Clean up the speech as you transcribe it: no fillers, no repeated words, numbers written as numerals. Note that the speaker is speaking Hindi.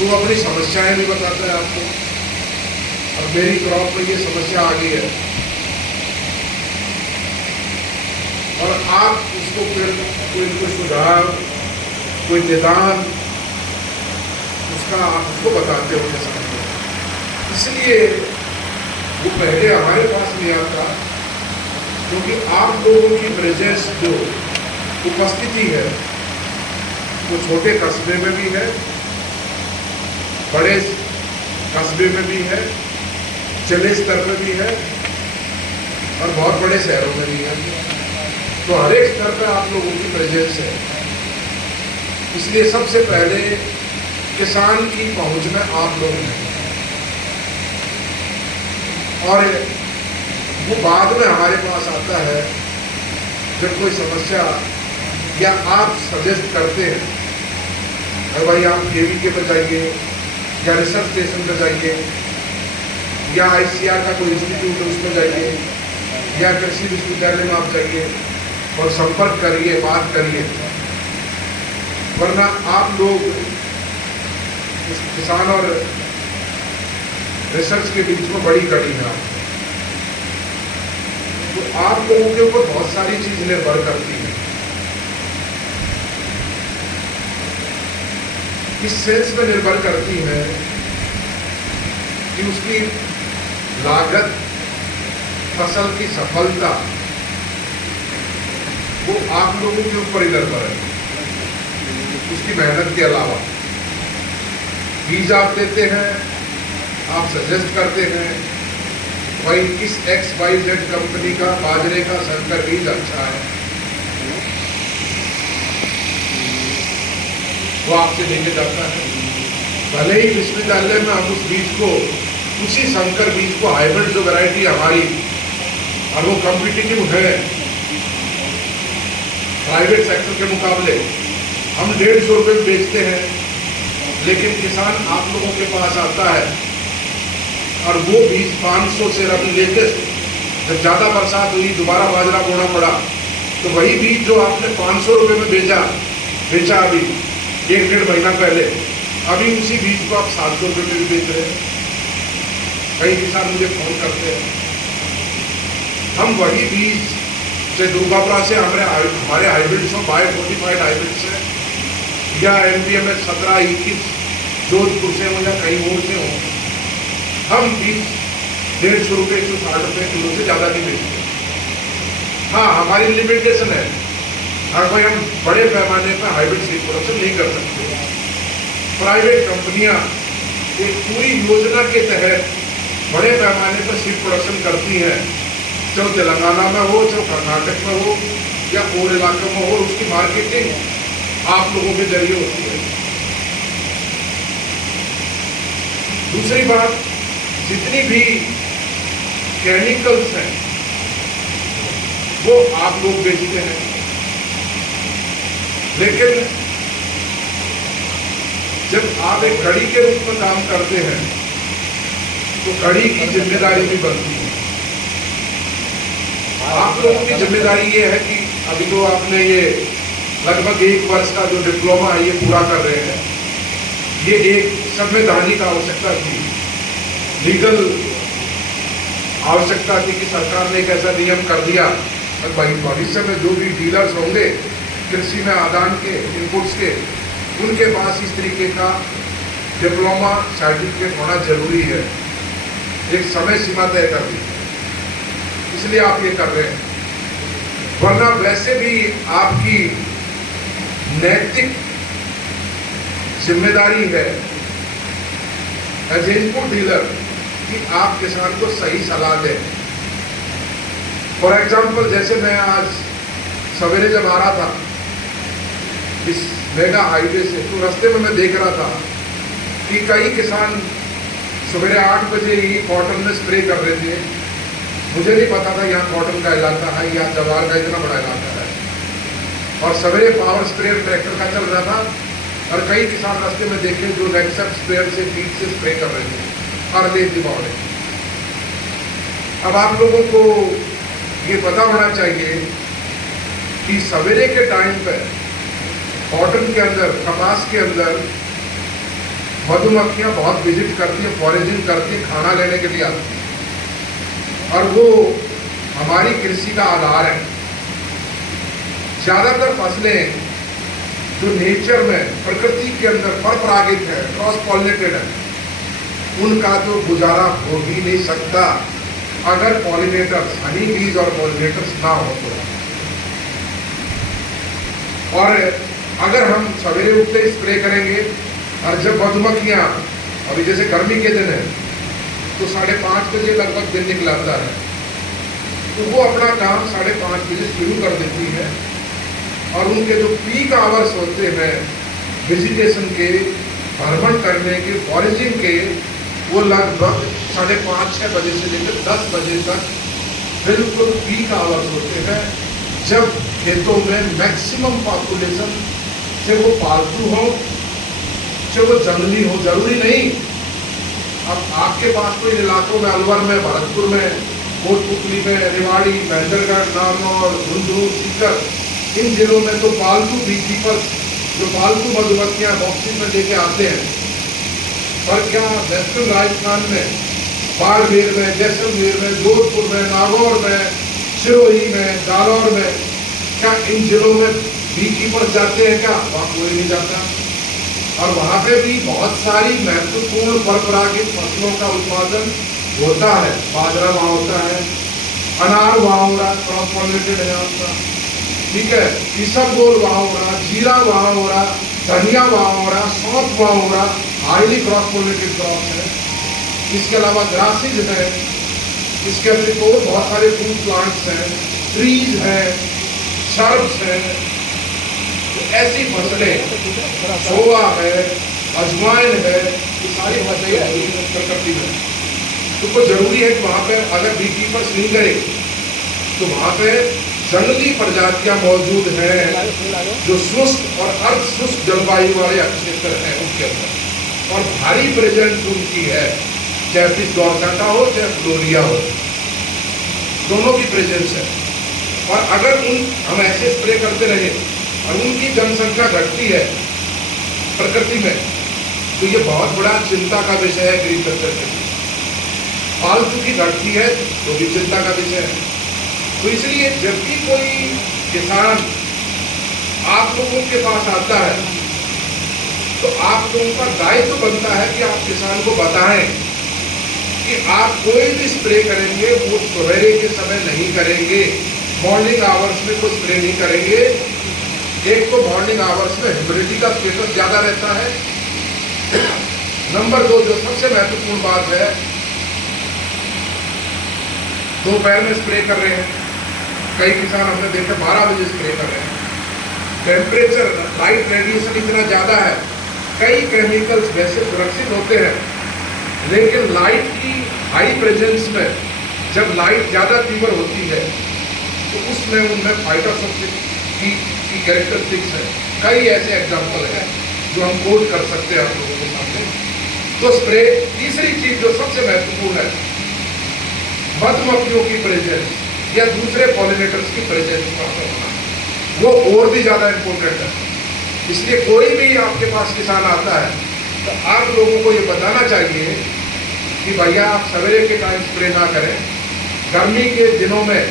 तो वो अपनी समस्याएं भी बताता है आपको। और मेरी क्रॉप में ये समस्या आ गई है, और आप उसको फिर कोई सुधार, कोई निदान उसका आप उसको बताते हो कैसा। इसलिए वो पहले हमारे पास नहीं आता, क्योंकि आप लोगों की प्रेजेंस जो उपस्थिति है वो छोटे कस्बे में भी है, बड़े कस्बे में भी है, जिले स्तर पर भी है, और बहुत बड़े शहरों में भी है। तो हर एक स्तर पर आप लोगों की प्रेजेंस है। इसलिए सबसे पहले किसान की पहुंच में आप लोग हैं, और वो बाद में हमारे पास आता है जब कोई समस्या या आप सजेस्ट करते हैं, अरे भाई आप KVK पर जाइए, या रिसर्च स्टेशन पर जाइए, या ICAR का कोई इंस्टीट्यूट है उसमें जाइए, या कृषि विश्वविद्यालय में आप जाइए और संपर्क करिए, बात करिए। वरना आप लोग किसान और रिसर्च के बीच में बड़ी कड़ी है। तो आप लोगों के ऊपर बहुत सारी चीज निर्भर करती है। इस सेंस में निर्भर करती है कि उसकी लागत, फसल की सफलता, वो आप लोगों के ऊपर ही निर्भर है। उसकी मेहनत के अलावा बीज आप देते हैं, आप सजेस्ट करते हैं भाई इस XYZ कंपनी का बाजरे का संकर बीज अच्छा है, वो आपसे लेके जाता है। भले ही विश्वविद्यालय में हम उस बीज को, उसी संकर बीज को, हाइब्रिड जो वैरायटी हमारी, और वो कॉम्पिटिटिव है प्राइवेट सेक्टर के मुकाबले, हम 150 रुपये में बेचते हैं, लेकिन किसान आप लोगों के पास आता है और वो बीज 500 से अभी लेटेस्ट, जब ज़्यादा बरसात हुई दोबारा बाजरा बोना पड़ा, तो वही बीज जो आपने 500 रुपये में बेचा अभी 1-1.5 महीना पहले, अभी उसी बीज को आप 700 रुपये में भी बेच रहे हैं। कई किसान मुझे फोन करते हैं, हम वही बीज से दुर्गापुरा से हमारे हाइब्रिड से, बायो फोर्टिफाइड हाइब्रिड से, या MPMS 17-21 जोधपुर से हो या कहीं और से हो, हम बीज 150 रुपये, 160 रुपये किलो से ज़्यादा नहीं बेचते। हाँ, हमारी लिमिटेशन है, और भाई हम बड़े पैमाने पर हाइब्रिड सीड प्रोडक्शन नहीं कर सकते। प्राइवेट कंपनियां एक पूरी योजना के तहत बड़े पैमाने पर सीड प्रोडक्शन करती हैं, चाहे तेलंगाना में हो, चाहे कर्नाटक में हो, या और इलाकों में हो, और उसकी मार्केटिंग आप लोगों के जरिए होती है। दूसरी बात, जितनी भी केमिकल्स हैं वो आप लोग बेचते हैं, लेकिन जब आप एक कड़ी के रूप में काम करते हैं तो कड़ी की जिम्मेदारी भी बनती है। आप लोगों की जिम्मेदारी ये है कि अभी तो आपने ये लगभग 1 वर्ष का जो डिप्लोमा है ये पूरा कर रहे हैं। ये एक संवैधानिक आवश्यकता थी, लीगल आवश्यकता थी कि सरकार ने एक ऐसा नियम कर दिया और भविष्य में जो भी डीलर्स होंगे कृषि में आदान के, इनपुट्स के, उनके पास इस तरीके का डिप्लोमा सर्टिफिकेट होना जरूरी है। एक समय सीमा तय कर दी, इसलिए आप ये कर रहे हैं। वरना वैसे भी आपकी नैतिक जिम्मेदारी है एज इनपुट डीलर कि आप किसान को सही सलाह दें। फॉर एग्जाम्पल, जैसे मैं आज सवेरे जब आ रहा था इस मेगा हाईवे से, तो रास्ते में मैं देख रहा था कि कई किसान सवेरे 8 बजे ही कॉटन में स्प्रे कर रहे थे। मुझे नहीं पता था यहाँ कॉटन का इलाका है, यहाँ जवार का इतना बड़ा इलाका है, और सवेरे पावर स्प्रेयर ट्रैक्टर का चल रहा था, और कई किसान रास्ते में देखे जो नेक्सप स्प्रेयर से फीड से स्प्रे कर रहे थे अर्ली इन द मॉर्निंग। अब आप लोगों को ये पता होना चाहिए कि सवेरे के टाइम पर कॉटन के अंदर, कपास के अंदर मधुमक्खियां बहुत विजिट करती हैं, फॉरेजिंग करती हैं, खाना लेने के लिए आती हैं और वो हमारी कृषि का आधार है। ज्यादातर फसलें जो नेचर में, प्रकृति के अंदर परपरागित है, क्रॉस पॉलिनेटेड है, उनका तो गुजारा हो ही नहीं सकता अगर पॉलिनेटर्स, हनी बीज और पॉलिनेटर्स ना हो तो। और अगर हम सवेरे उठते स्प्रे करेंगे और जब मधुमक्खियां, अभी जैसे गर्मी के दिन है तो 5:30 बजे लगभग दिन निकलता है, तो वो अपना काम 5:30 बजे शुरू कर देती है और उनके जो पीक आवर्स होते हैं विजिटेशन के, भ्रमण करने के, फॉरेजिंग के, वो लगभग 5:30-6 बजे से लेकर 10 बजे तक बिल्कुल पीक आवर्स होते हैं, जब खेतों में मैक्सिमम पॉपुलेशन, चाहे वो पालतू हो चाहे वो जंगली हो, जरूरी नहीं। अब आपके पास कोई इलाकों में, अलवर में, भरतपुर में, कोटपुतली में, रेवाड़ी, महेंद्रगढ़, नारनौल, झुंझुनू, सीकर, इन जिलों में तो पालतू बीकीपर्स जो पालतू मधुमक्खियां बॉक्सिस में लेके आते हैं। पर क्या वेस्टर्न राजस्थान में, बाड़मेर में, जैसलमेर में, जोधपुर में, नागौर में, सिरोही में, जालौर में, क्या इन जिलों में बीकीपर्स जाते हैं? क्या वहाँ कोई नहीं जाता। और वहाँ पे भी बहुत सारी महत्वपूर्ण परपरागित फसलों का उत्पादन होता है। बाजरा वहाँ होता है, अनार वहाँ हो रहा, क्रॉस पॉलिनेटेड है आपका, ठीक है, इसबगोल वहाँ हो रहा, जीरा वहाँ हो रहा, धनिया वहाँ हो रहा, सौंफ वहाँ हो रहा, हाईली क्रॉस पॉलिनेटेड क्रॉप है। इसके अलावा ग्रासेज है, इसके अतिरिक्त और बहुत सारे फ्रूट प्लांट्स हैं, ट्रीज हैं, शर्ब्स हैं। तो ऐसी फसलें, सोआ है, अजवाइन है, ये सारी फसलें प्रकृति में। तो कोई जरूरी है कि वहाँ पे अगर बीकीपर्स नहीं गए तो वहाँ पे जंगली प्रजातियां मौजूद हैं जो शुष्क और अर्ध शुष्क जलवायु वाले क्षेत्र हैं उनके अंदर, और भारी प्रेजेंस उनकी है, चाहे फिश डॉर्सेटा हो चाहे फ्लोरिया हो, दोनों की प्रेजेंस है। और अगर हम ऐसे स्प्रे करते रहे और उनकी जनसंख्या घटती है प्रकृति में, तो ये बहुत बड़ा चिंता का विषय है एग्रीकल्चर के लिए। फालतू की घटती है तो भी चिंता का विषय है। तो इसलिए जब भी कोई किसान आप लोगों के पास आता है तो आप लोगों का दायित्व बनता है कि आप किसान को बताएं कि आप कोई भी स्प्रे करेंगे वो सवेरे के समय नहीं करेंगे, मॉर्निंग आवर्स में कोई स्प्रे नहीं करेंगे। एक तो मॉर्निंग आवर्स में ह्यूमिडिटी का स्टेटस ज्यादा रहता है। नंबर 2 जो सबसे महत्वपूर्ण बात है, दोपहर में स्प्रे कर रहे हैं, कई किसान हमने देखे 12 बजे स्प्रे कर रहे हैं। टेम्परेचर, लाइट रेडिएशन इतना ज्यादा है, कई केमिकल्स वैसे सुरक्षित होते हैं, लेकिन लाइट की हाई प्रेजेंस में जब लाइट ज्यादा तीव्र होती है तो उसमें उनमें फाइटोटॉक्सिक की कैरेक्टरिस्टिक्स है। कई ऐसे एग्जाम्पल हैं जो हम कोट कर सकते हैं आप लोगों के सामने। तो स्प्रे, तीसरी चीज जो सबसे महत्वपूर्ण है, मधुमक्खियों की प्रेजेंस या दूसरे पॉलिनेटर्स की प्रेजेंस होना, वो और भी ज्यादा इंपॉर्टेंट है। इसलिए कोई भी आपके पास किसान आता है तो आप लोगों को ये बताना चाहिए कि भैया आप सवेरे के टाइम स्प्रे ना करें, गर्मी के दिनों में